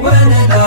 When I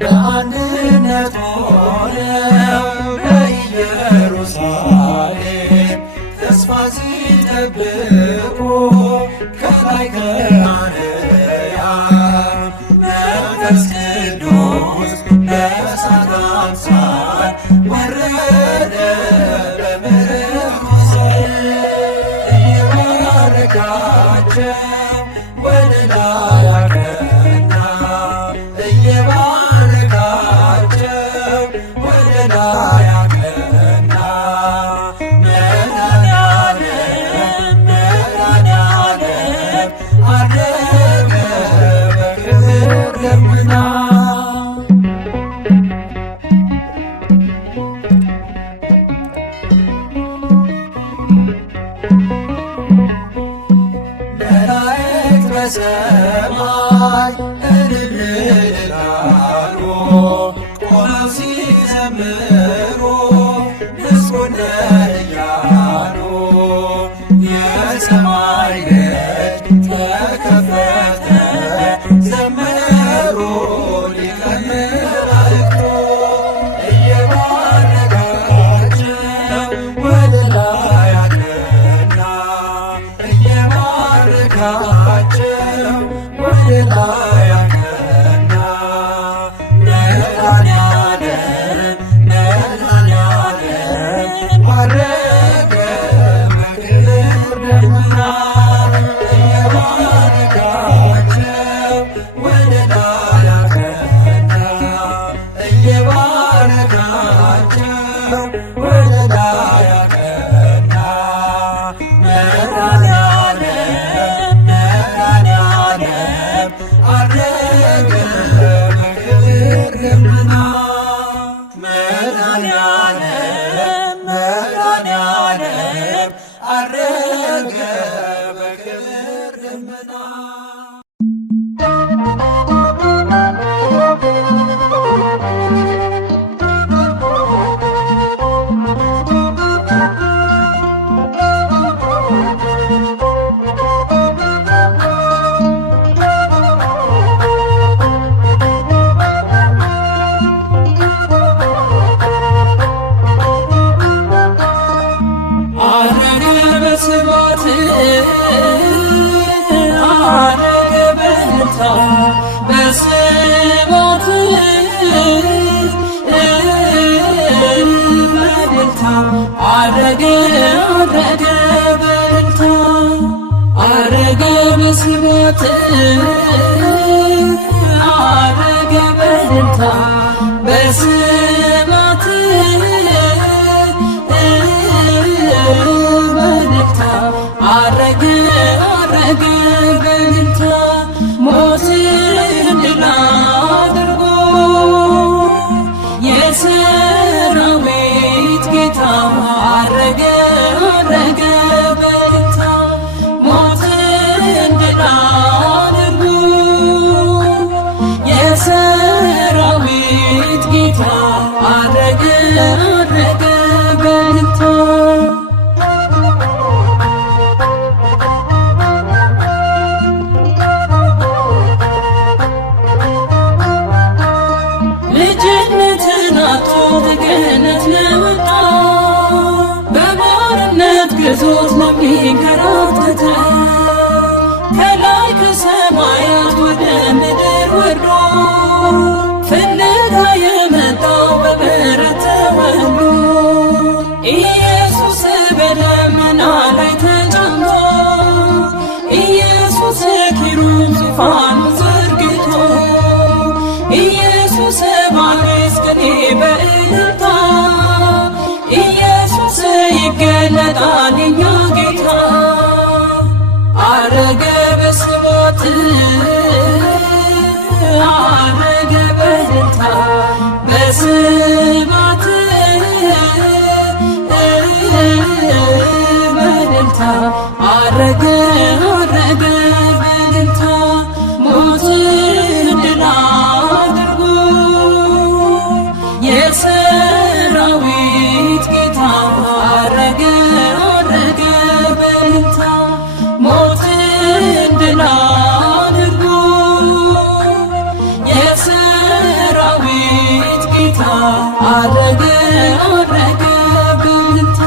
በአንድነት ሆነው በኢየሩሳሌም ተስፋ ሲጠብቁ ከላይ ከአርያም መንፈስ ቅዱስ በእሳት አምሳል ወረደ በምርኩዛን እየባረካቸው ወደ ላይ አቀና እየባረካቸው ወደ ላይ አቀና መድኃኔዓለም መድኃኔዓለም አረገ በክብር ደመና መላእክት በሰማይ እልል ይላሉ ቆመው ሲዘምሩ ምስጉን ነህ እያሉ የሰማይ ደጅ ተከፈተ ዘመሩ ሊቀ መላእክቱ እየባረካቸው ወደ ላይ አቀና እየባረካቸው ወደ ላይ አቀና መድኃኔዓለም መድኃኔዓለም አረገ በክብር ደመና እየባረካቸው ወደ ላይ አቀና እየባረካቸው ወደ ላይ አቀና መድኃኔዓለም መድኃኔዓለም አረገ በክብር ደመና መድኃኔዓለም መድኃኔዓለም አረገ በክብር ደመና አረገ በስብሐት አረገ በእልልታ በስብሐት በእልልታ አረገ አረገ በእልልታ አረገ በስብሐት አረገ በእልልታ በስብሐት በእልልታ አረገ አረገ በእልልታ ሞትን ድል አድርጎ የሰራዊት ጌታ አረገ አረገ በእልልታ ሞትን ድል አድርጎ የሰራዊት ጌታ አረገ አረገ በእልልታ ልጅነትን አጥቶ ከገነት ለወጣ በባርነት ግዞት ለሚንከራተት ከላይ ከሰማያት ወደ ምድር ወርዶ ፍለጋ የመጣው በበረት ተወልዶ ኢየሱስ በደመና ላይ ተቀምጦ ኢየሱስ ኪሩብ ዙፋኑ ዘርግቶ ኢየሱስ ባመስግኔ በእልልታ ኢየሱስ ይገለጣል የኛ ጌታ አረገ በስብሐት አረገ በእልልታ በስብሐት በእልልታ አረገ አረገ አረገ በእልልታ ሞትን ድል አድርጎ የሰራዊት ጌታ አረገ አረገ በእልልታ ሞትን ድል አድርጎ የሰራዊት ጌታ አረገ አረገ በእልልታ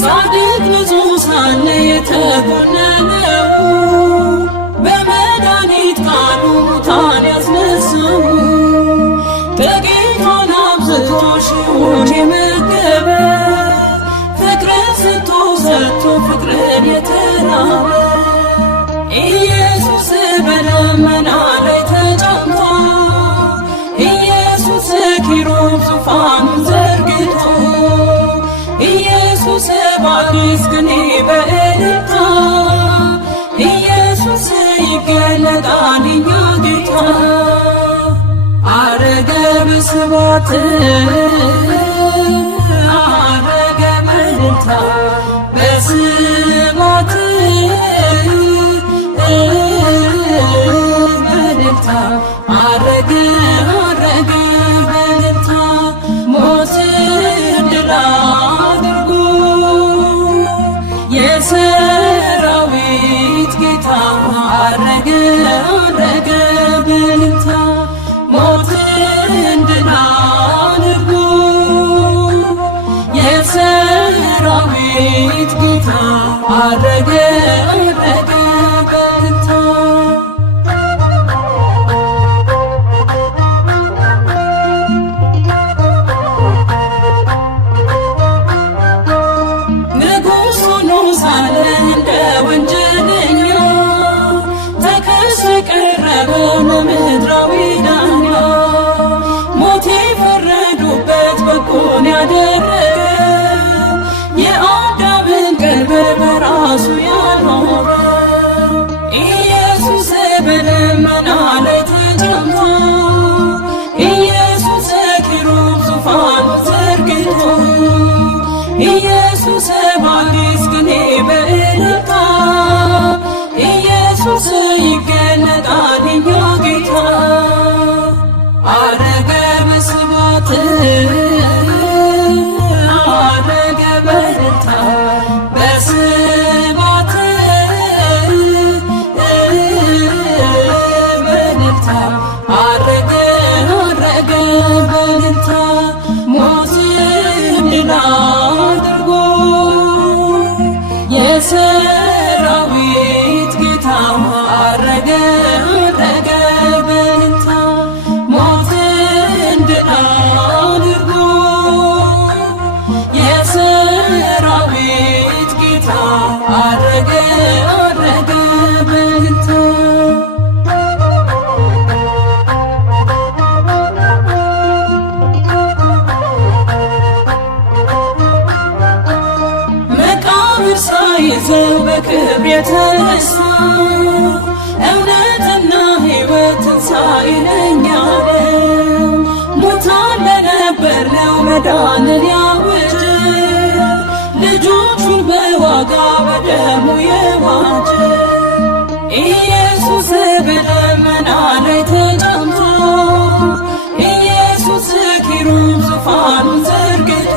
ጻድቅ ብዙ ሳለ የተኮነነው በመድኃኒት ቃሉ ሙታን ያስነሳው ጥቂቷን አብዝቶ ሺውን የመገበ ፍቅርን ስቶ ሰጥቶ ፍቅርን የተራበ ኢየሱስ በደመና ላይ ተቀምጦ ኢየሱስ ኪሩብ ዙፋኑን ዘርግቶ ኢየሱስ በአዲስ ቅኔ በእልልታ ኢየሱስ ይገለጣል የኛ ጌታ አረገ በስብሐት አረገ በእልልታ በስብሐት በእልልታ አረገ አረገ በእልልታ ሞትን ድል አድርጎ የሰራዊት ጌታ አረገ አረገ በእልልታ ሞትን ድል አድርጎ የሰራዊት ጌታ አረገ አረገ በእልልታ ንጉሥ ሆኖ ሳለ እንደ ወንጀለኛ ተከሶ ቀረበ ለምድራዊ ዳኛ ሞት የፈረዱበት በጎን ያደረገ የአዳምን ቀንበር በራሱ ያኖረ ኢየሱስ በደመና ላይ ተቀምጦ ኢየሱስ ኪሩብ ዙፋኑ ዘርግቶ ኢየሱስ በአዲስ ቅኔ በእልልታ ኢየሱስ ይገለጣል የኛ ጌታ አረገ በስብሐት አረገ በእልልታ በስብሐት በእልልታ አረገ አረገ በእልልታ ሞትን ድል አድርጎ የሰራዊት ጌታ አረገ አረገ በእልልታ ሞትን ድል አድርጎ የሰራዊት ጌታ አረገ አረገ በእልልታ መቃብር ሳይዘው በክብር የተነሳ እውነትና ሕይወት ትንሣኤ ለእኛ ነው ሙታን ለነበርነው መዳንን ያወጀ ልጆቹን በዋጋ በደሙ የዋጀ ኢየሱስ በደመና ላይ ተቀምጦ ኢየሱስ ኪሩብ ዙፋኑን ዘርግቶ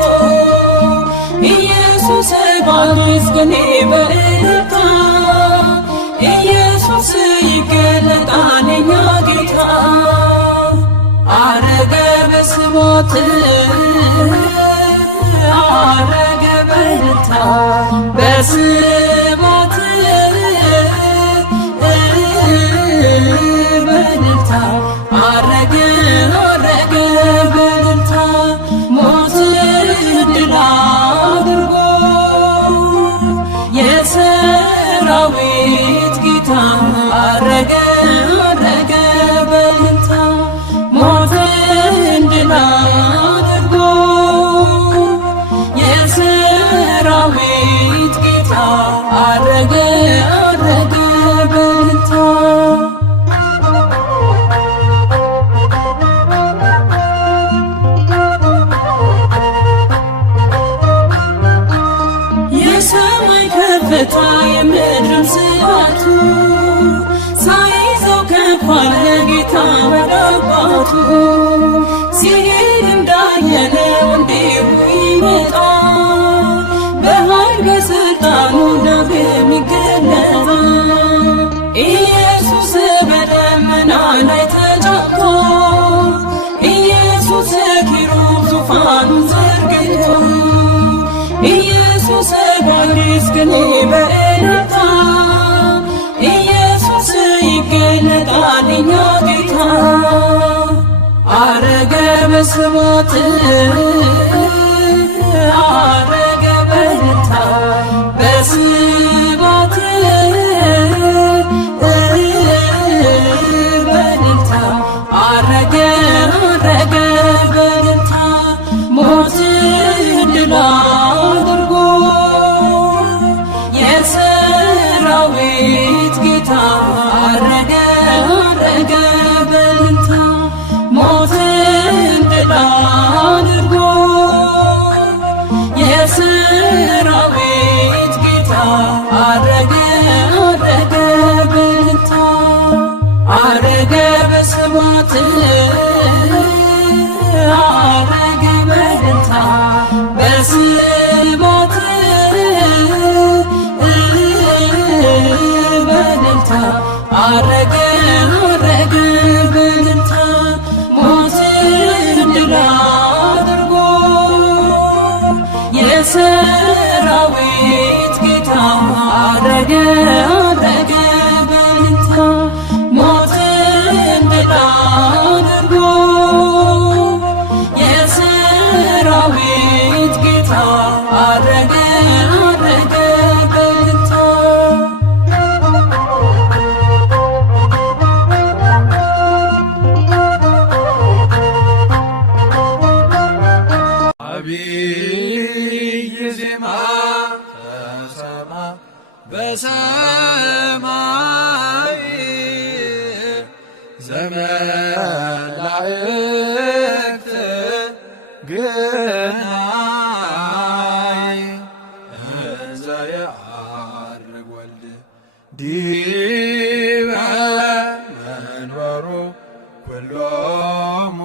ኢየሱስ በአዲስ ቅኔ በእልልታ ኢየሱስ ይገለጣል የኛ ጌታ አረገ በስብሐት አረገ በእልልታ በስብሐት በእልልታ አረገ አረገ በእልልታ ሞትን ድል አድርጎ የሰራዊት ጌታ አረገ አረገ በእልልታ ሞትን ድል አድርጎ የሰራዊት ጌታ አረገ አረገ በእልልታ በስጋቱ ሲሄድ እንዳየነው እንዲሁ ይመጣል። በኃይል በሥልጣኑ ዳግም ይገለጣል። ኢየሱስ በደመና ላይ ተጫምቶ ኢየሱስ ኪሩብ ዙፋኑን ዘርግቶ ኢየሱስ በአዲስ ቅኔ በእልልታ ኢየሱስ ይገለጣል የኛ ጌታ። አረገ በስብሐት አረገ በእልልታ በስብሐት በእልልታ አረገ አረገ በእልልታ ሞትን ድል አድርጎ የሰራዊት ጌታ አረገ አረገ በእልልታ ሞትን ድል አድርጎ የሰራዊት ጌታ አረገ አረገ በእልልታ አረገ በስብሐት አረገ በእልልታ በስብሐት በእልልታ አረገ አረገ በእልልታ ሞትን ድል አድርጎ የሰራዊት ጌታ አረገ አረገ በእልልታ ሞትን ድል አድርጎ የሰራዊት ጌታ አረገ አረገ በእልልታ አብይ ዜማ ተሰማ በሰማይ ዘመላእክት ግናይ እንዘ የዐርግ ወልድ ዲበ መንበሩ ኩሎሙ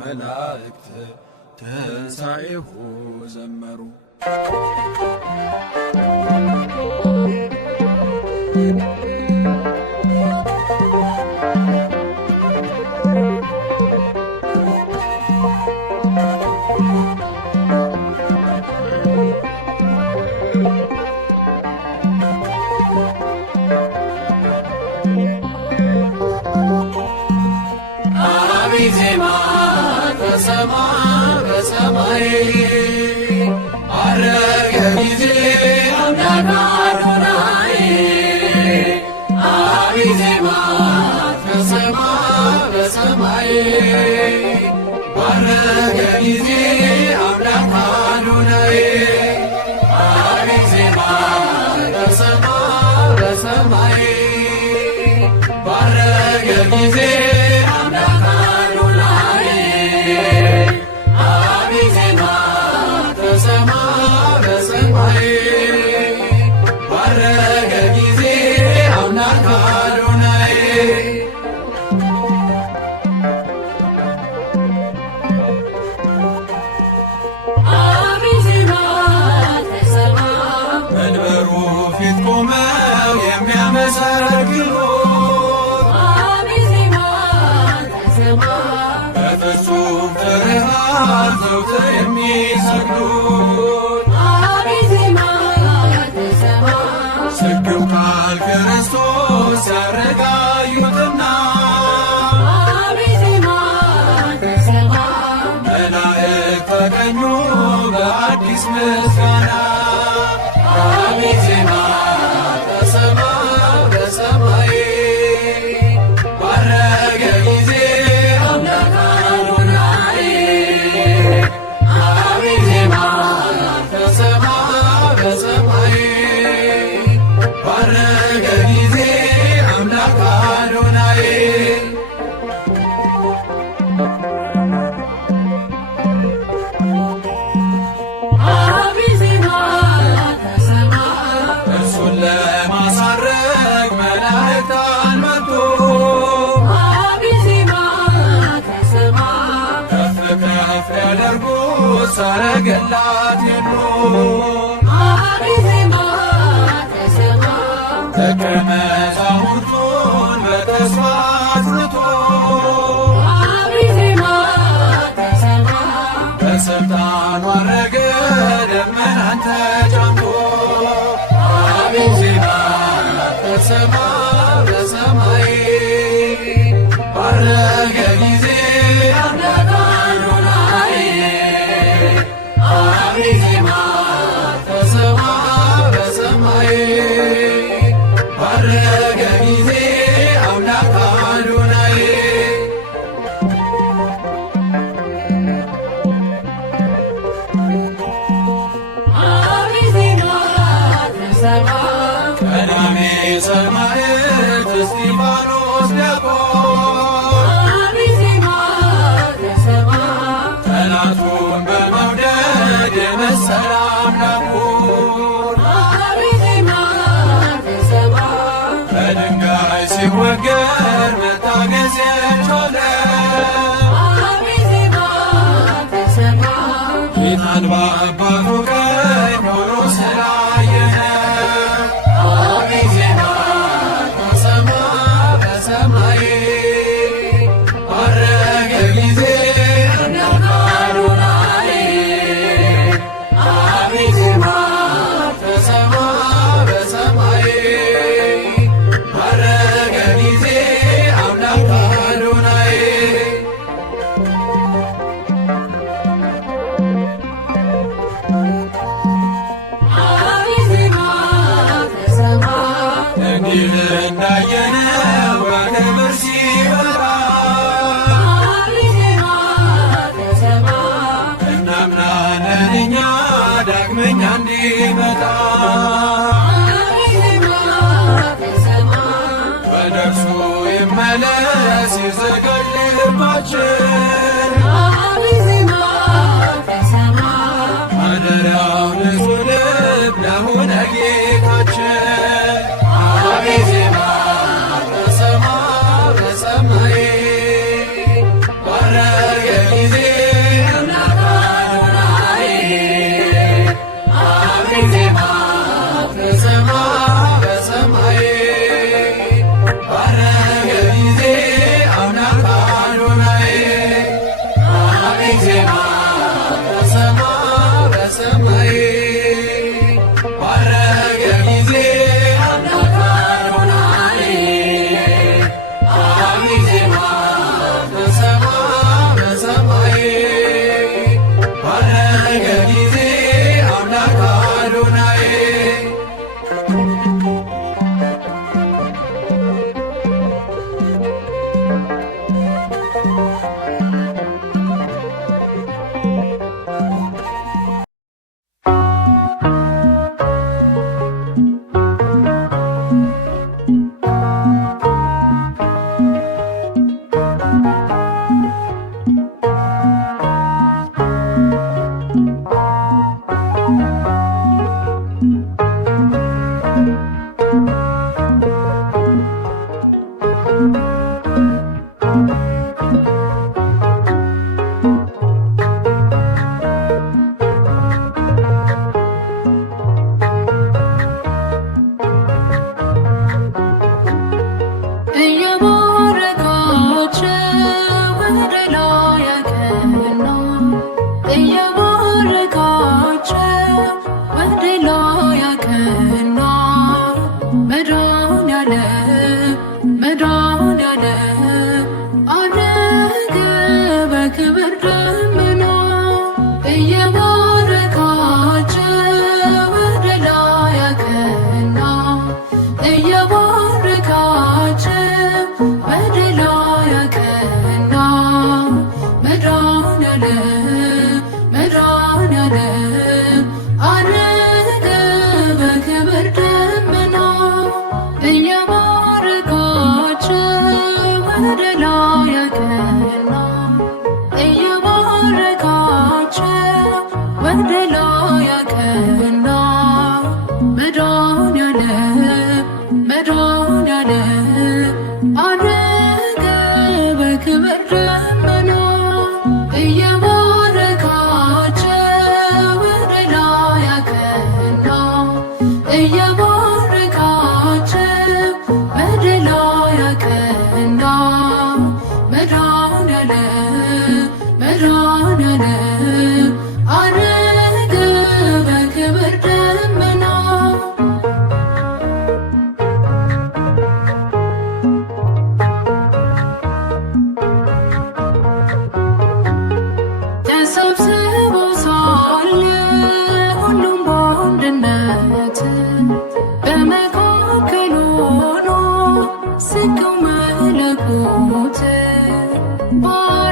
መላእክት ትንሣኤሁ ዘመሩ። አብይ ዜማ ተሰማ በሰማይ አረገ ጊዜ አምላክ አዶናይ አብይ ዜማ ተሰማ በሰማይ አረገ ጊዜ አምላክ አዶናይ አብይ ዜማ ተሰማ በሰማይ ባረገ ጊዜ አምላክ አዶናይ አብይ ዜማ ተሰማ በሰማይ ባረገ ጊዜ አምላክ አዶናይ አብይ ዜማ ተሰማ መንበሩ ፊት ቆመው የሚያመሰግኑ በፍጹም ፍርሃት ዘወትር የሚሰግዱት አብይ ዜማ ተሰማ ስግው ቃል ክርስቶስ ሲያረጋዩትና አብይ ዜማ ተሰማ መላእክት ተቀኙ በአዲስ ምስጋና አብይ ዜማ ተሰማ በሰማይ ባረገ ጊዜ አምላክ አዶናይ አብይ ዜማ ተሰማ በሰማይ ባረገ ጊዜ አምላክ አዶናይ አብይ ዜማ ተሰማ እርሱን ሰረገላት ሄዱ አብይ ዜማ ተሰማ ደቀ መዛሙርቱን በተስፋ አጽንቶ አብይ ዜማ ተሰማ በስልጣን አረገ ደመናን ተጫንቶ አብይ ዜማ ተሰማ በሰማይ ባረገ ጊዜ አምላክ አዶናይ አብይ ዜማ ተሰማ በሰማይ ባረገ ጊዜ አምላክ አዶናይ አብይ ዜማ ተሰማ ቀዳሜ ሰማዕት እስጢፋኖስ ዲያቆን አብይ ዜማ ተሰማ ጠላቱን በመውደድ የመሰለ አምላኩን አብይ ዜማ ተሰማ በድንጋይ ሲወገር መታገስ የቻለ አብይ ዜማ ተሰማ ጌታን በአባቱ ቀኝ ሆኖ ስላየነ አብይ ዜማ ተሰማ በሰማይ ባረገ ጊዜ አምላክ አዶናይ አብይ ዜማ ተሰማ በሰማይ ባረገ ጊዜ አምላክ አዶናይ አብይ ዜማ ተሰማ እንዲህ እንዳየነው በክብር ሲበራ አብይ ዜማ ተሰማ እናምናለን እኛ ዳግመኛ እንዲመጣ አብይ ዜማ ተሰማ ወደ እርሱ ይመለስ ይዘጋጅ ልባችን አብይ ዜማ ተሰማ ማደሪያው ንጹሕ ልብ ለሆነ ጌታችን አብይ ዜማ ተሰማ በሰማይ ባረገ ጊዜ አምላክ አዶናይ አብይ ዜማ ተሰማ በሰማይ ባረገ ጊዜ አምላክ አዶናይ አብይ ዜማ ተሰማ በሰማይ ባረገ ጊዜ አምላክ አዶናይ አብይ ዜማ ተሰማ በሰማይ ባረገ ጊዜ አምላክ አዶናይ እየባረካቸው ወደ ላይ ያቀና እየባረካቸው ወደ ላይ ያቀና መድኃኔዓለም መድኃኔዓለም አረገ በክብር ደመና እየባረካቸው ወደ ላይ ያቀና እየባረካቸው ወደ ላይ ያቀና መድኃኔዓለም መድኃኔዓለም አረገ በክብር ደመና እየባረካቸው ወደ ላይ ያቀና እየባረካቸው ወደ ላይ ያቀና መድኃኔዓለም መድኃኔዓለም አረገ በክብር ደመና እየባረካቸው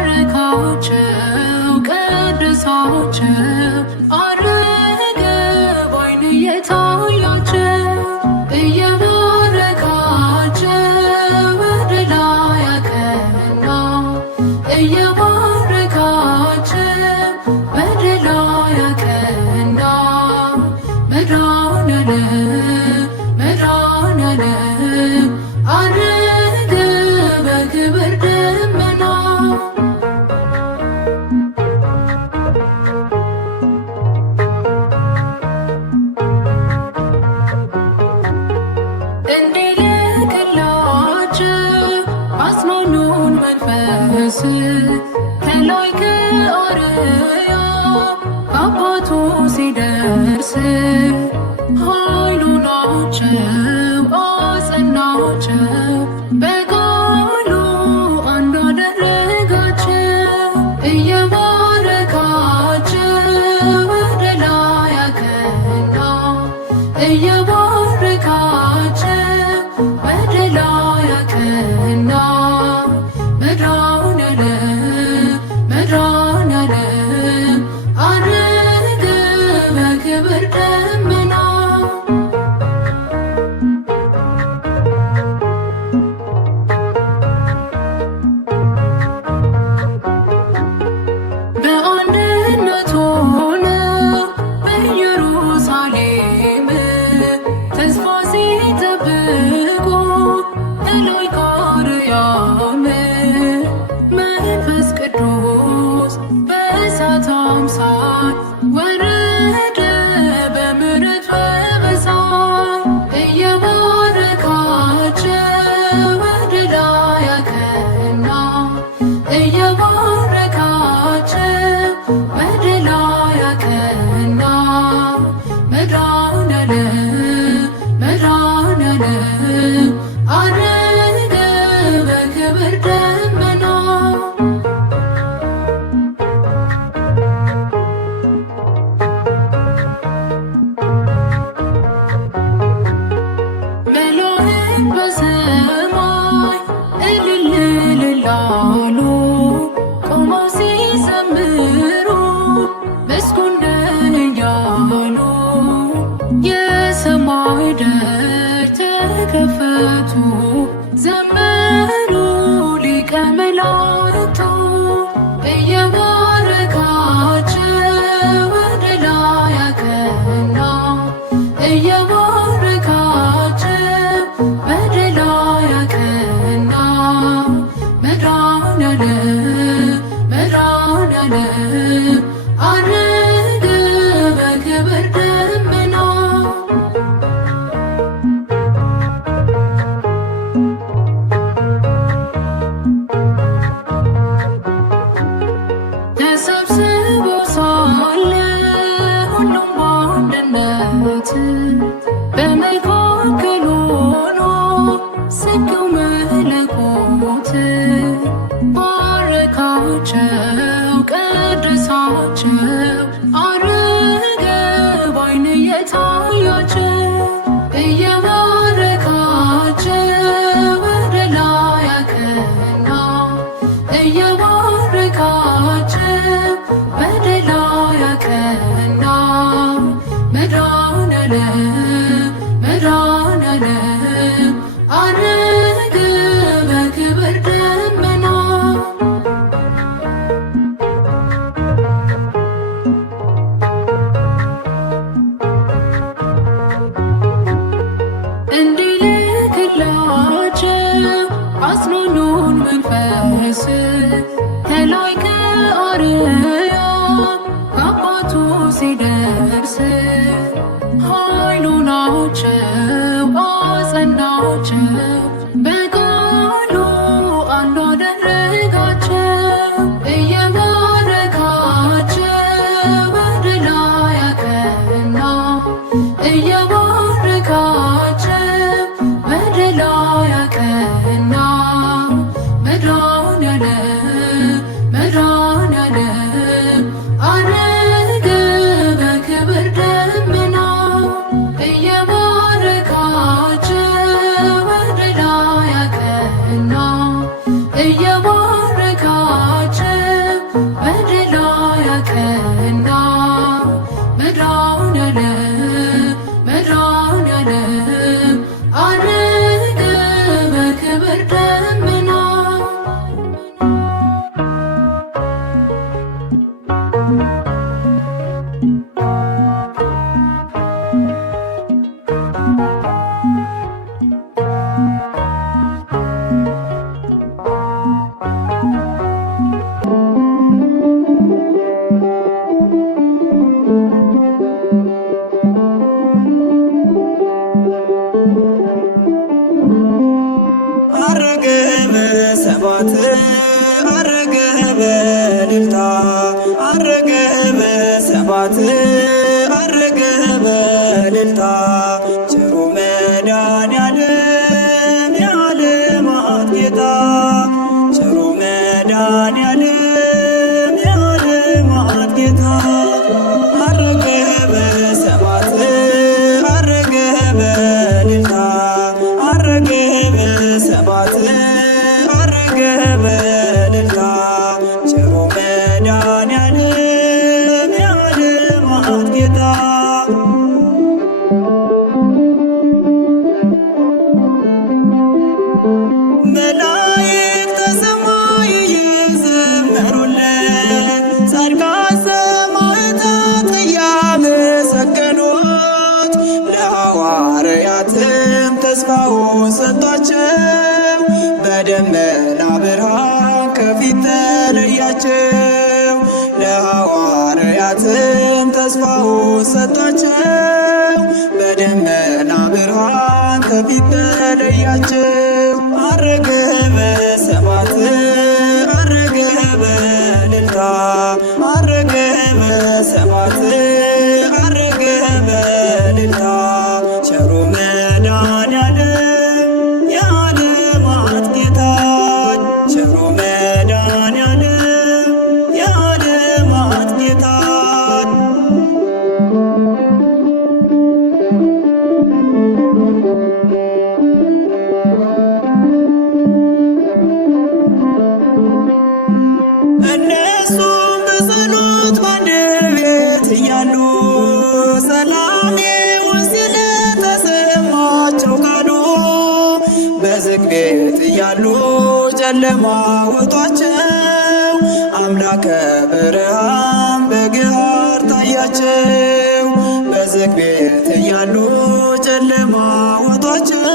ባረካቸው ቀድሳቸው አረገ ባይን እየታያቸው እየባረካቸው ወደ ላይ አቀና እየባረካቸው ወደ ላይ አቀና መድኃኔዓለም አረገ በክብር ደመና እንዲልክላቸው አጽናኙን መንፈስ ከላይ ከአርያም አባቱ ሲደርስ ኃይሉ ናቸው አጸናቸው በቃሉ አንድ አደረጋቸው እየባረካቸው ወደ ላይ አቀና እየባረካቸው ወደ ላይ አቀና መድኃኔዓለም አረገ በክብር ደመና በአንድነት ሆነው በኢየሩሳሌም ተስፋ ሲጠብቁ ከላይ ከአርያም መንፈስ ቅዱስ በእሳት አምሳል ወረደ በምሕረት በመሳይ እየባረካቸው ወደ ላይ አቀና እየባረካቸው ወደ ላይ አቀና መድኃኔዓለም አረገ በክብር ደመና መላእክት በሰማይ እልል እልል አሉ ቆመው ሲዘምሩ ምስጉን ነህ እያሉ የሰማይ ደጅ ተከፈቱ ዘመሩ ሊቀ መላእክቱ እየባረካቸው ወደ ላይ አቀና እየባረካቸው ወደ ላይ አቀና መድኃኔዓለም አረገ በክብር ደመና ተሰብስበው ሳለ ሁሉም በአንድነት በመካከሉ ሆኖ ሰገው መለኮት ባረካቸው ቀደሳቸው አረገ ባይን እየታያቸው እየባረካቸው ወደ ላይ አቀና እየባረካቸው ወደ ላይ አቀና መድኃኔዓለም አረገ በክብር ደመና እንዲልክላቸው አጽናኙን መንፈስ ከላይ ከአርያም አባቱ ሲደርስ ኃይሉ ናቸው አጸናቸው በቃሉ አንድ አደረጋቸው እየባረካቸው ወደ ላይ አቀና እየባረካቸው ወደ ላይ አቀና መድኃኔዓለም አረገ በክብር ደመና እየባረካቸው ወደ በእልልታ አረገ በሰባት አረገ በእልልታ ቸሩ መድኃኔዓለም የዓለማት ጌታ ቸሩ መድኃኔዓለም የዓለማት ጌታ አረገ በሰባት አረገ በእልልታ አረገ በሰባት አረገ በእልልታ ቸሩ መድኃኔዓለም የዓለማት ጌታ መላእክተ ሰማይ እየዘመሩለት ጻድቃን ሰማዕታት እያመሰገኑት ለሐዋርያትም ተስፋውን ሰጧቸው በደመና ብርሃን ከፊት ተለያቸው ለሐዋርያትም ተስፋውን ሰጧቸው በደመና ብርሃን ከፊት ተለያቸው አረገ በሰባት አረገ በእልልታ አረገ በሰባት አረገ በእልልታ ቸሩ መድኃኔዓለም የዓለማት ጌታ ቸሩ መድኃኔዓለም የዓለማት ጌታ እነሱም በጸሎት በአንድ ቤት እያሉ ሰላም ይሁን ሲል ተሰማቸው ቃሉ በዝግ ቤት እያሉ ጨለማ ውጧቸው አምላከ ብርሃን በግሃር ታያቸው በዝግ ቤት እያሉ ጨለማ ውጧቸው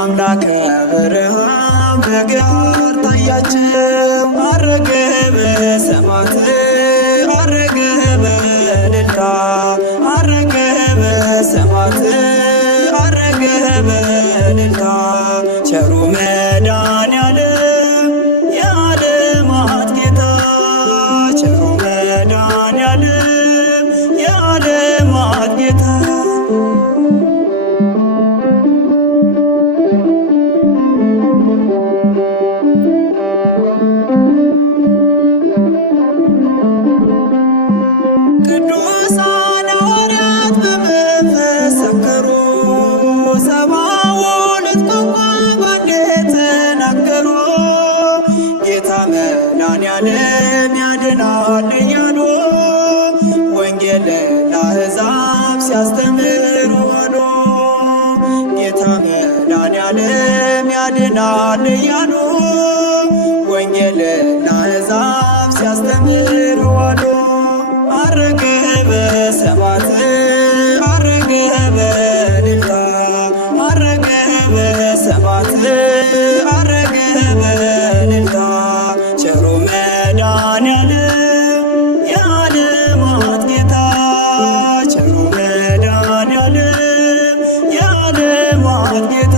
አምላከ ብርሃን በግሃር ታያቸው አረገ በሰባት አረገ በእልልታ አረገ በሰባት አረገ በእልልታ ቸሩ መድኃኔዓለም የዓለማት ጌታ ቸሩ መድኃኔዓለም የዓለማት ጌታ ቅዱሳን ሐዋርያት በመንፈስ ሰከሩ ሰብዓ ሁለት ቋንቋ በአንድ ተናገሩ ጌታ መድኃኔዓለም ያድናል እያሉ ወንጌልን ለአሕዛብ ሲያስተምሩ ዋሉ ጌታ መድኃኔዓለም ያድናል እያሉ ወንጌልን ለአሕዛብ ሲያስተምሩ ዋሉ አረገ በሰባት አረገ በእልልታ አረገ በሰባት አረገ በእልልታ ቸሩ መድኃኔዓለም የዓለማት ጌታ ቸሩ መድኃኔዓለም የዓለማት ጌታ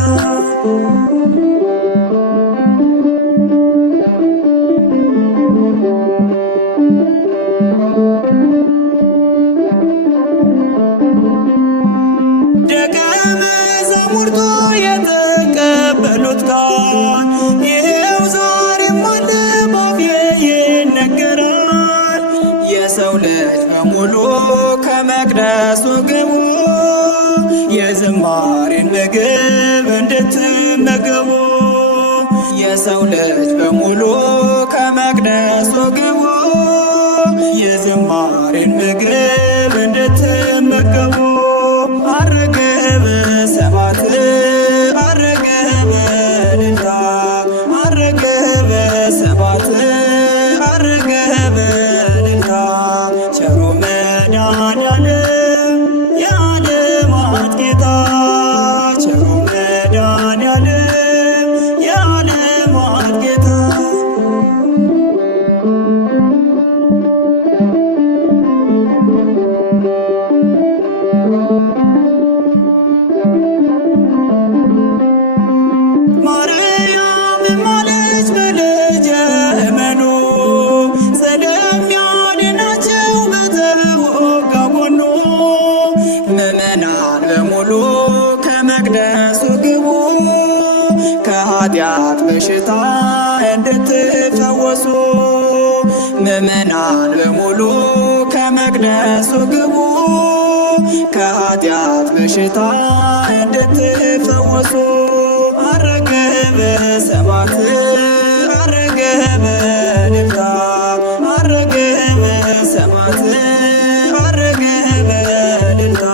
ደቀ መዛሙርቱ የተቀበሉት ቃል ይኸው ዛሬም አለ ባፌ ይነገራል የሰው ልጅ በሙሉ ከመቅደሱ ግቡ የዝማሬን ምግብ እንድትመገቡ የሰው ልጅ በሙሉ ከመቅደሱ ግቡ የዝማሬን ምግብ እንድትመገቡ አረገ በሰባት አረገ በእልልታ አረገ በሰባት አረገ በእልልታ ቸሩ መድኃኔዓለም የዓለማት ጌታ ቸሩ መድኃኔዓለም የዓለማት ጌታ ማርያም ማለች በልጀ እመኑ ምእመናን በሙሉ ከመቅደሱ ግቡ፣ ከኃጢአት በሽታ እንድትፈወሱ። አረገ በሰባት አረገ በእልልታ አረገ በሰባት አረገ በእልልታ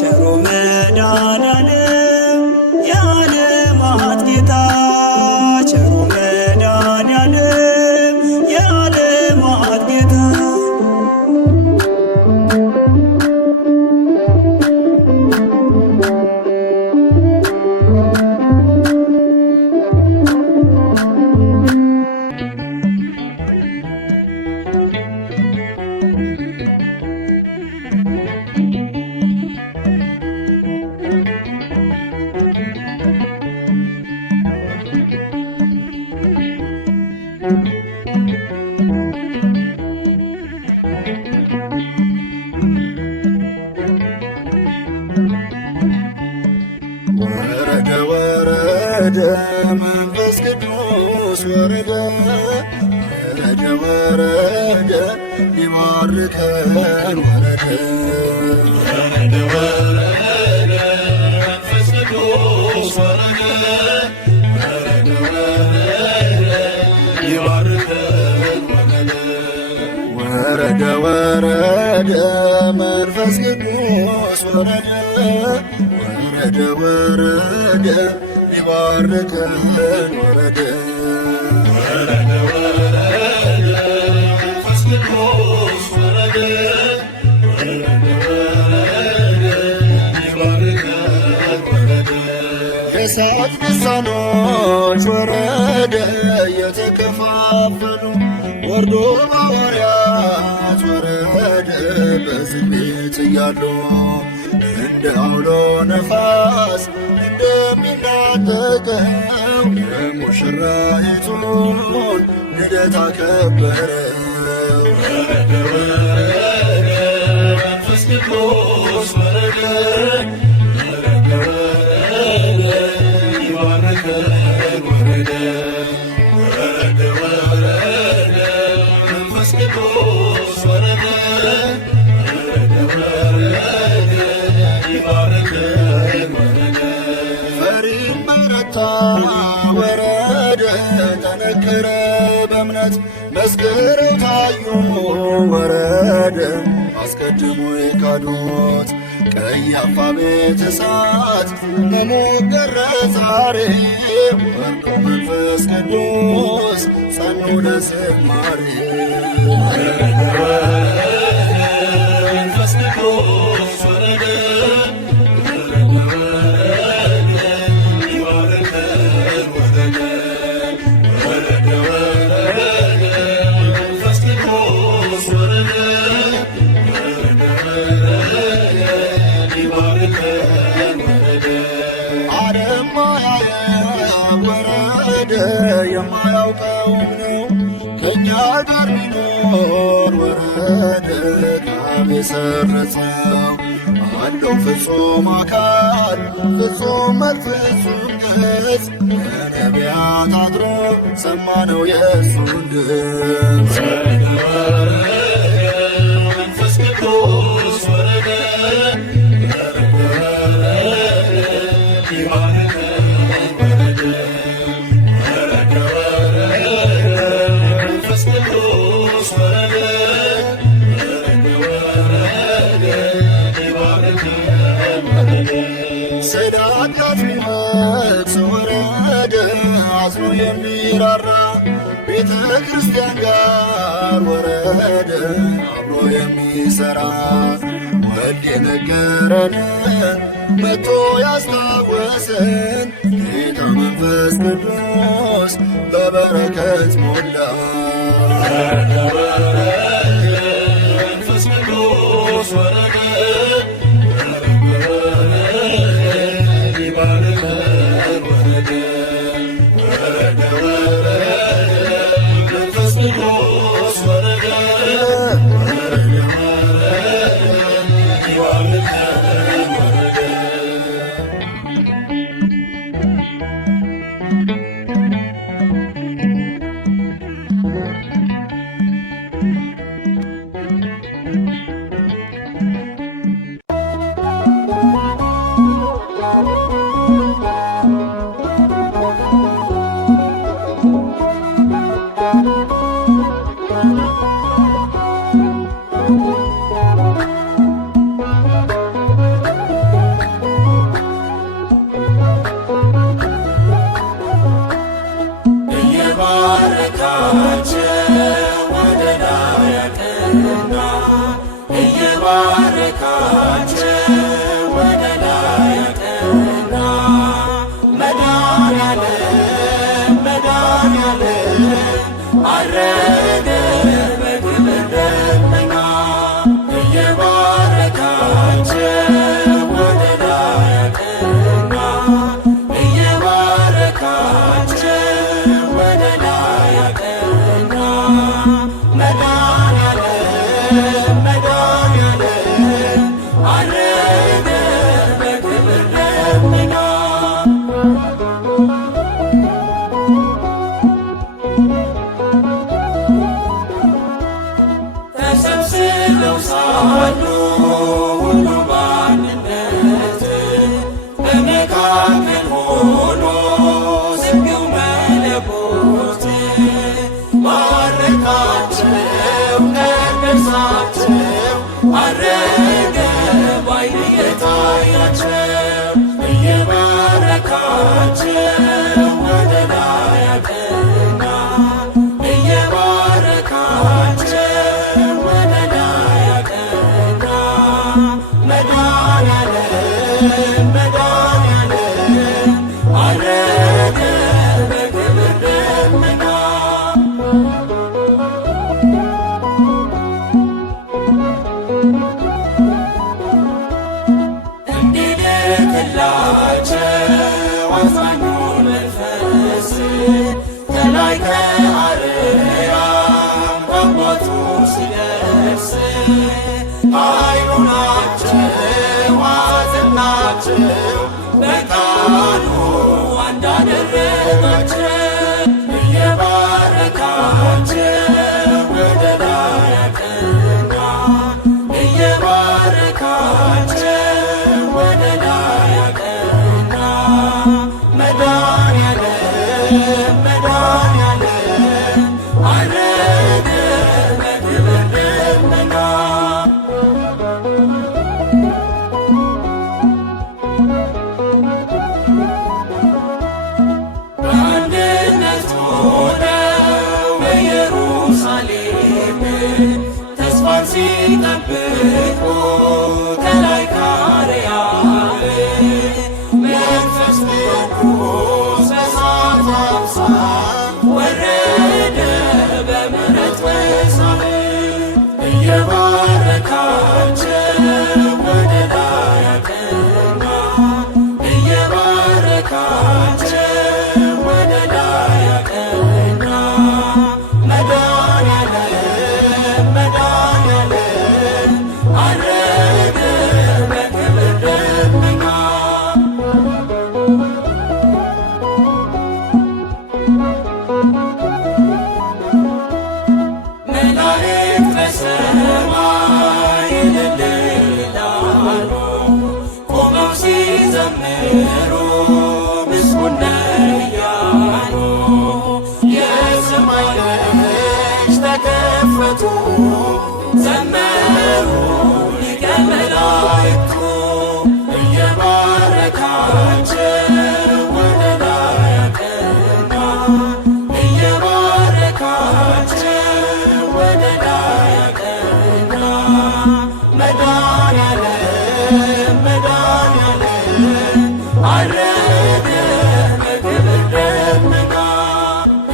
ቸሩ መድኃኔዓለም የዓለማት ጌታ ቸሩ መድኃኔዓለም የዓለማት ጌታ ወረደ ወረደ መንፈስ ቅዱስ ወረደ ወረደ ወረደ ሊባርከን ወረደ ወረደ ወረደ መንፈስ ቅዱስ ወረደ ወረደ ወረደ ሊባርከን ወረደ ወረደ መንፈስ ቅዱስ ወረደ ወረደ ወረደ ሊባርከን ወረደ ወረደ ወረደ መንፈስ ቅዱስ ወረደ ወረደ ወረደ ሊባርከን ወረደ የእሳት ልሳኖች ወረደ የተከፋፈሉ ወርዶ በሐዋርያት ወረደ በዝግ ቤት እያሉ እንደ አውሎ ነፋስ እንደሚናጠቀው የሙሽራይቱን ልደት አከበረው። ወረደ ወረደ መንፈስ ቅዱስ ወረደ ወረደ ወረደ ሊባርከን ወረደ ወረደ ወረደ መንፈስ ቅዱስ ወረደ ወረደ ወረደ ሊባርከን ወረደ ፈሪም በረታ ወረደ ጠነከረ በእምነት መስክረው ታዩ ወረደ አስቀድሞ የካዱት ቀያፋ ቤተ እሳት ለሞት ዛሬ ወርዶ መንፈስ ቅዱስ ጸኑ ለዝማሬ ወረደ ወረደ መንፈስ ቅዱስ ወረደ ወረደ ወረደ ሊባርከን ወረደ ወረደ ወረደ መንፈስ ቅዱስ ወረደ ወረደ ወረደ ሊባርከን ወረደ ዓለም ማያየው ወረደ የማያውቀውም ነው ከእኛ ጋር ቢኖር ወረደ ከአብ የሰረጸው አለው ፍጹም አካል ፍጹም መልክ ፍጹም ገጽ በነቢያት አድሮ ሰማነው የእሱን ድምፅ ወረደ ወረደ መንፈስ ቅዱስ ወረደ ወረደ ወረደ ሊባርከን ወረደ ወረደ ወረደ መንፈስ ቅዱስ ወረደ ወረደ ወረደ ሊባርከን ወረደ ሰዳቃት ሚመክስ ወረደ አዝኖ የሚራራ ቤተ ክርስቲያን ጋር ወረደ አብሮ የሚሰራ ወልድ የነገረን መቶ ያስታወሰን ጌታ መንፈስ ቅዱስ በበረከት ሞላ ወረደ ወረደ መንፈስ ቅዱስ ወረደ ወረደ ወረደ ሊባርከን ወረደ ወረደ ወረደ መንፈስ ቅዱስ ወረደ ወረደ ወረደ ሊባርከን ወረደ ወደ ላይ አቀና። መድኃኔዓለም መድኃኔዓለም ዐረገ በክብር ደመና። እየባረካቸው ወደ ላይ አቀና። እየባረካቸው ወደ ላይ አቀና። መድኃኔዓለም መድኃኔዓለም ዐረገ በክብር ደመና። ተሰብስበው ሳሉ ሁሉ በአንድነት በመካከል ሆኖ ስግው መለኮት ባረካቸው ከነፍሳቸው። ዐረገ ባይን እየታያቸው እየባረካቸው ወደ ላይ አቀና። እየባረካቸው ወደ ላይ አቀና። መድኃኔዓለም መድኃኔዓለም ዐረገ በክብር ደመና። እንዲልክላቸው አጽናኙን መንፈስ ከላይ ከአርያም ከአባቱ ሲደርስ ኃይሉ ናቸው አጽናቸው በቃሉ አንድ አደረጋቸው። እየባረካቸው ወደ ላይ አቀና። እየባረካቸው ወደ ላይ አቀና። መድኃኔዓለም መድኃኔዓለም ዐረገ በክብር ደመና። በአንድነት ሆነው በኢየሩሳሌም ተስፋን ሲጠብቁ ከላይ ከአርያም መንፈስ ቅዱስ በእሳት አምሳል ወረደ በምሕረት በሰማይ። እየባረካቸው ወደ ላይ አቀና። እየባረካቸው ወደ ላይ አቀና። መድኃኔዓለም መድኃኔዓለም ዐረገ በክብር ደመና። መላእክት በሰማይ እልል ይላሉ ቆመው ሲዘምሩ ምስጉን ነህ እያሉ። የሰማይ ደጆች ተከፈቱ ዘመሩ ሊቀ መላእክቱ። እየባረካቸው ወደ ላይ አቀና። እየባረካቸው ወደ ላይ አቀና። መድኃኔዓለም መድኃኔዓለም ዐረገ በክብር ደመና።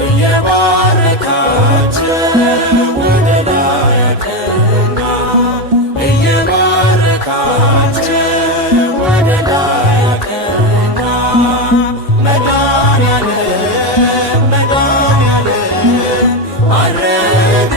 እየባረካቸው ወደ ላይ አቀና። እየባረካቸው ወደ ላይ አቀና። መድኃኔዓለም መድኃኔዓለም ዐረገ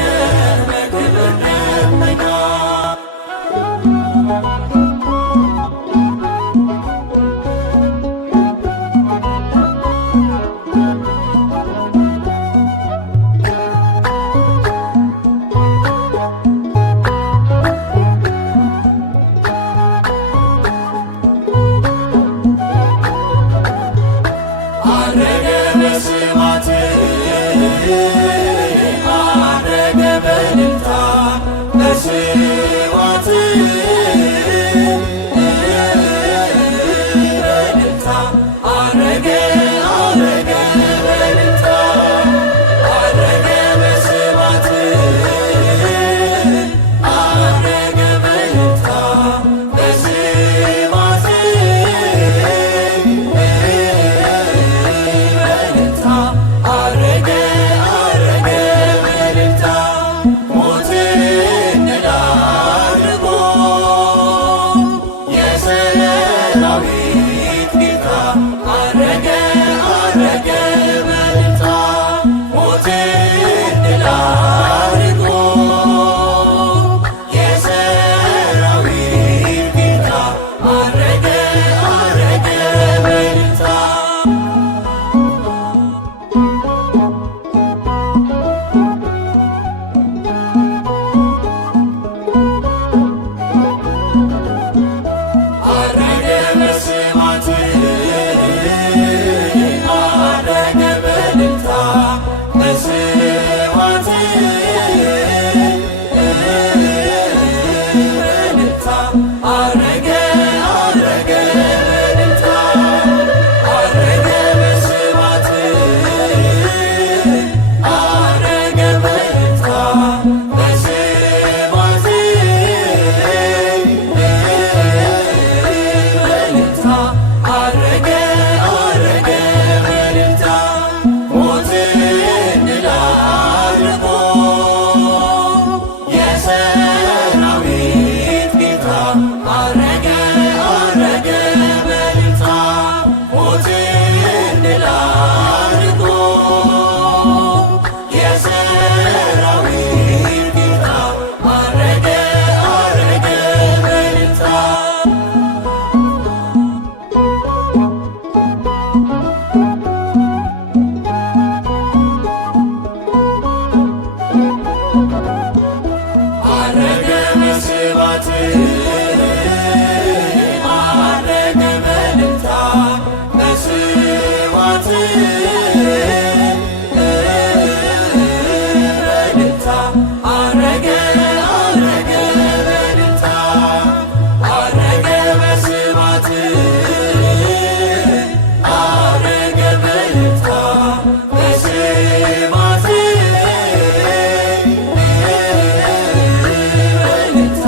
አረገ በስብሐት አረገ በእልልታ በስብሐት በእልልታ አረገ አረገ በእልልታ አረገ በስብሐት አረገ በእልልታ በስብሐት በእልልታ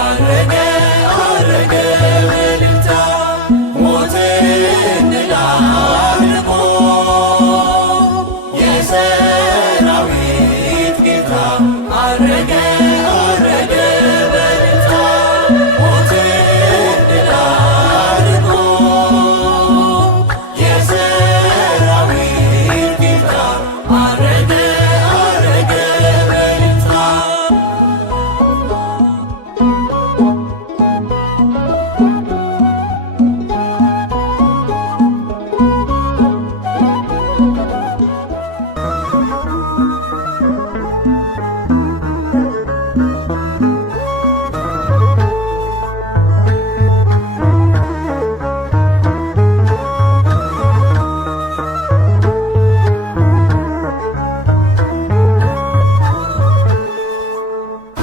አረገ አረገ በእልልታ ሞትን ድል አድርጎ የሰራዊት ጌታ አረገ አረገ በእልልታ ሞትን ድል አድርጎ የሰራዊት ጌታ አረገ አረገ በእልልታ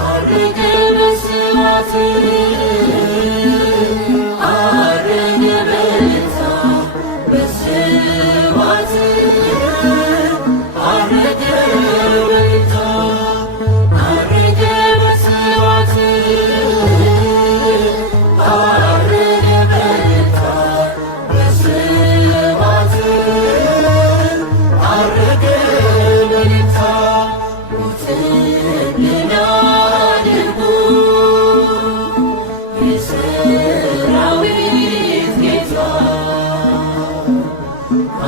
አረገ በስብሐት አረገ በእልልታ በስብሐት አረገ በእልልታ አረገ በስብሐት አረገ በእልልታ በስብሐት አረገ በእልልታ ሞትን ድል አድርጎ የሰራዊት ጌታ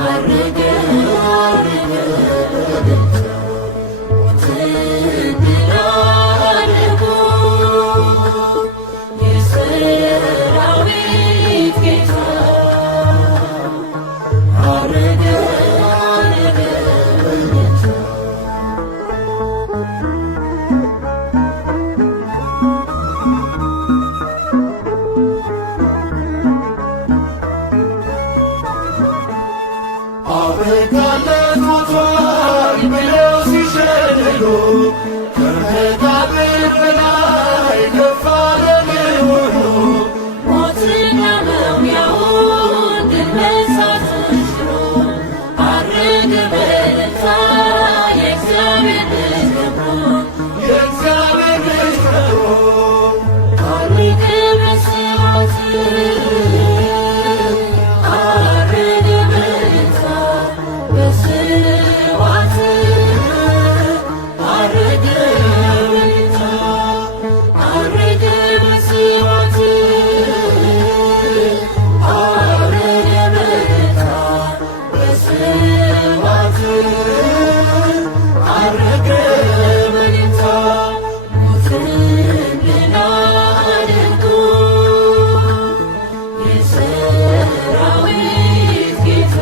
አረገ አረገ በእልልታ ሞትን ድል አድርጎ የሰራዊት ጌታ አረገ አረገ በእልልታ አበቃለት ሞቷል ብለው ሲሸልሉ ከመቃብር በላይ ከፍ አለ ክብሩ ሞትና መውጊያውን ድል መንሳት ችሎ አረገ በእልልታ የእግዚአብሔር ልጅ ከብሮ የእግዚአብሔር ልጅ ከብሮ አረገ በስብሐት አረገ በእልልታ በስብሐት አረገ በእልልታ አረገ በስብሐት አረገ በእልልታ በስብሐት አረገ በእልልታ ሞትን ድል አድርጎ የሰራዊት ጌታ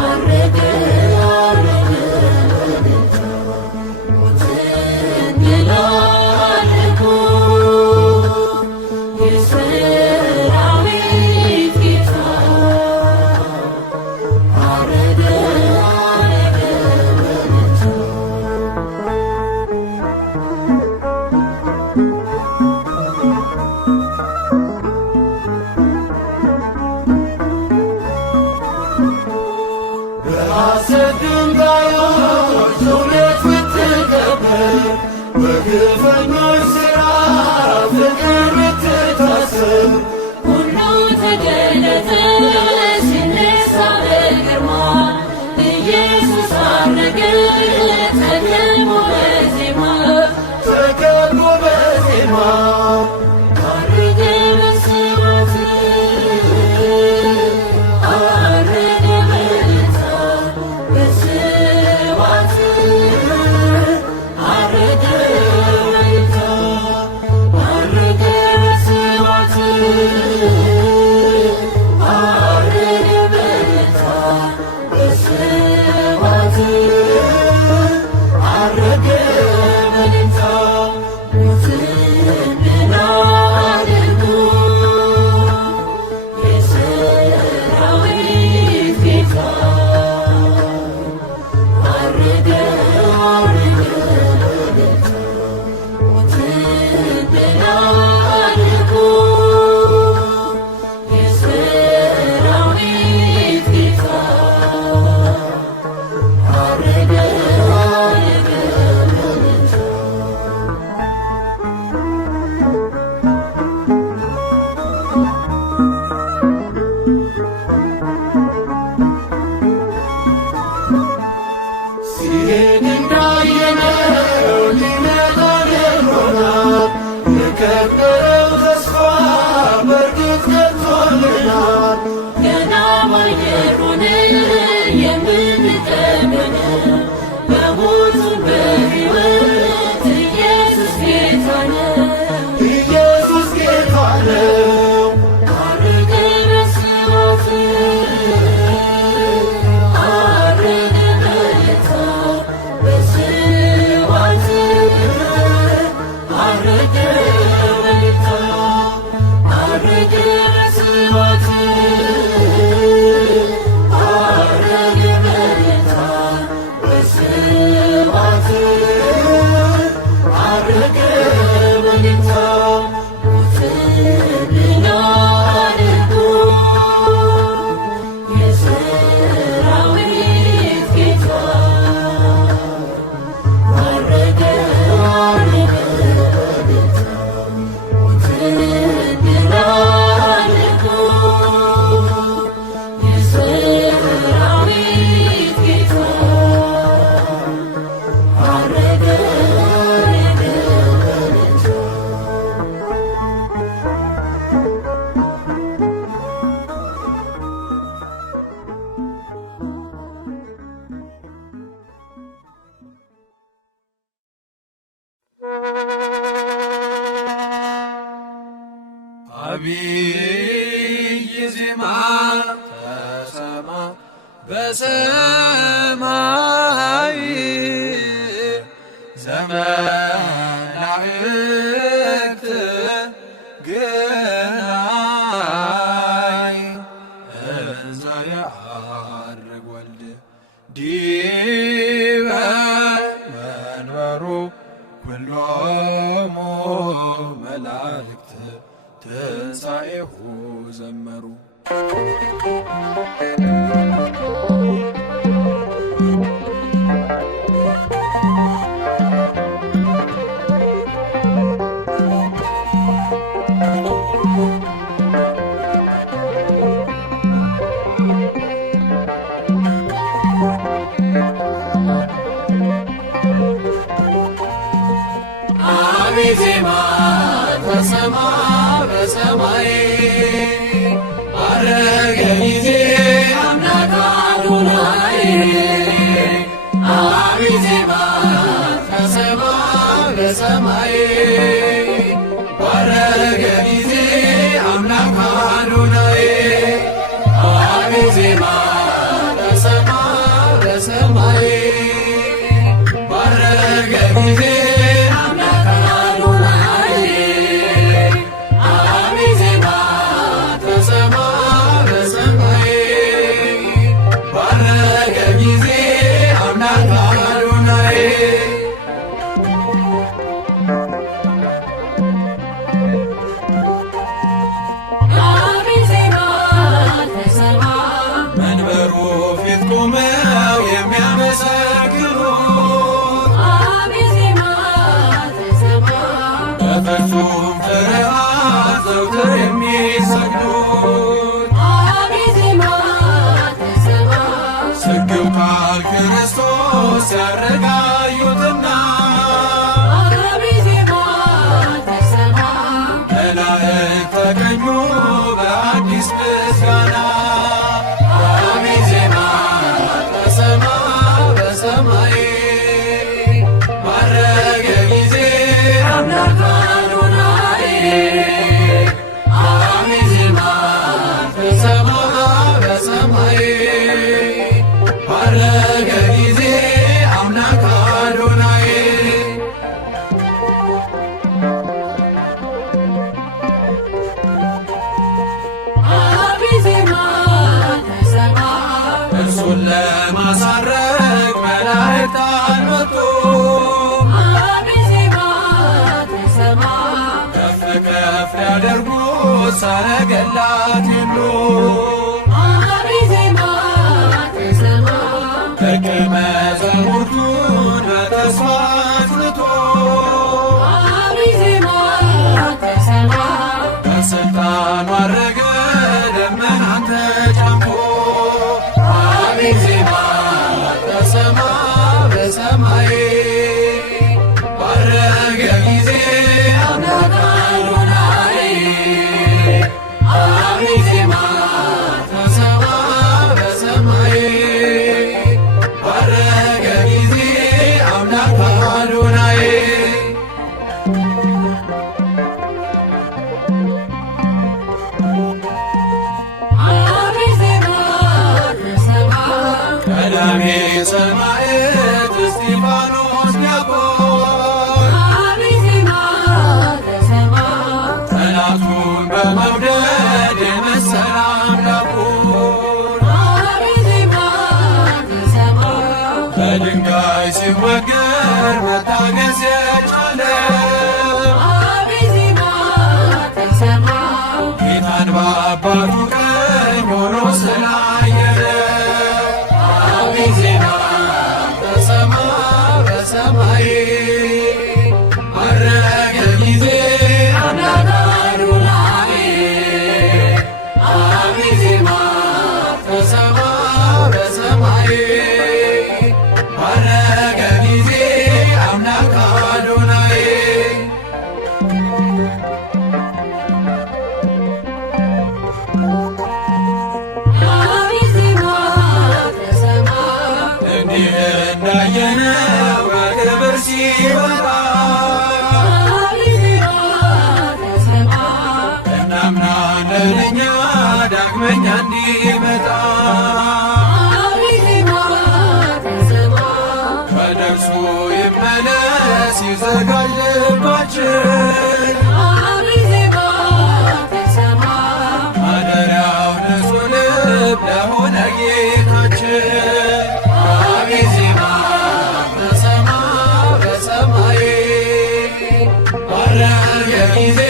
አረገ አረገ በእልልታ ሞትን ድል አድርጎ የሰራዊት ጌታ አረገ አረገ በእልልታ በሐሰት ድንጋዮች እውነት ብትቀበር በግፈኞች ሥራ ፍቅር ብትታሰብ ሁሉ ተገለጠ ሲነሳ በግርማ ኢየሱስ አረገ ተከብቦ በዜማ ተከብቦ በዜማ አረገ በስብሐት አረገ በእልልታ በስብሐት አረገ በእልልታ አቢይ ዜማ ተሰማ በሰማይ ዘመላእክት ግናይ እንዘ የዐርግ ወልድ ዲበ መንበሩ ኩሎሙ መላእክት ትንሣኤሁ ዘመሩ። አቢይ ዜማ ተሰማ በሰማይ ዐረገ ጊዜ አምላክ አዶናይ። አቢይ ዜማ ተሰማ በሰማይ ዐረገ ጊዜ አምላክ አዶናይ። አቢይ ዜማ ተሰማ በሰማይ ዐረገ ጊዜ መንበሩ ፊት ቆመው የሚያመሰግኑት አቢይ ዜማ ተሰማ በፍጹም ፍርሃት ዘወትር የሚሰግዱት አቢይ ዜማ ተሰማ ስግው ቃል ክርስቶስ ያረጋዩትና አቢይ ዜማ ተሰማ መላእክት ተገኙ በአዲስ ምስጋና። አቢይ ዜማ ተሰማ በሰማይ ዐረገ ጊዜ አምላክ አዶናይ። አቢይ ዜማ ተሰማ በሰማይ ዐረገ ጊዜ አምላክ አዶናይ። አቢይ ዜማ ተሰማ እርሱን ለማሳረግ መላእክት አልመጡ። አቢይ ዜማ ተሰማ ከፍ ከፍ ሊያደርጉት ሰረገላት የሉ። አቢይ ዜማ ተሰማ ደቀ መዛሙርቱን በተስፋ አጽንቶ አቢይ ዜማ ተሰማ በሥልጣኑ ዐረገ ደመናን ተጫምቶ። አቢይ ዜማ ተሰማ በሰማይ ዐረገ ጊዜ አምላክ አዶናይ። አቢይ ዜማ ተሰማ በሰማይ ዐረገ ጊዜ አምላክ አዶናይ። አቢይ ዜማ ተሰማ ቀዳሜ ሰማዕት እስጢፋኖስ ዲያቆን አቢይ ዜማ ተሰማ ጠላቱን በመውደድ የመሰለ አምላኩን አቢይ ዜማ ተሰማ በድንጋይ ሲወገር መታገስ የቻለ አቢይ ዜማ ተሰማ ጌታን በአባቱ ቀኝ ሆኖ ስላየለ። አቢይ ዜማ ተሰማ በሰማይ ዐረገ ጊዜ አምላክ አዶናይ። አቢይ ዜማ ተሰማ በሰማይ ዐረገ ጊዜ አምላክ አዶናይ። አቢይ ዜማ ተሰማ እንዲህ እንዳየነው በክብር ሲወጣ አቢይ ዜማ ሲዘጋጅ ልባችን አቤት ዜማ ተሰማ ማደሪያው ንጹሕ ልብ ለሆነ ጌታችን አቤት ዜማ ተሰማ በሰማይ ባረገ ጊዜ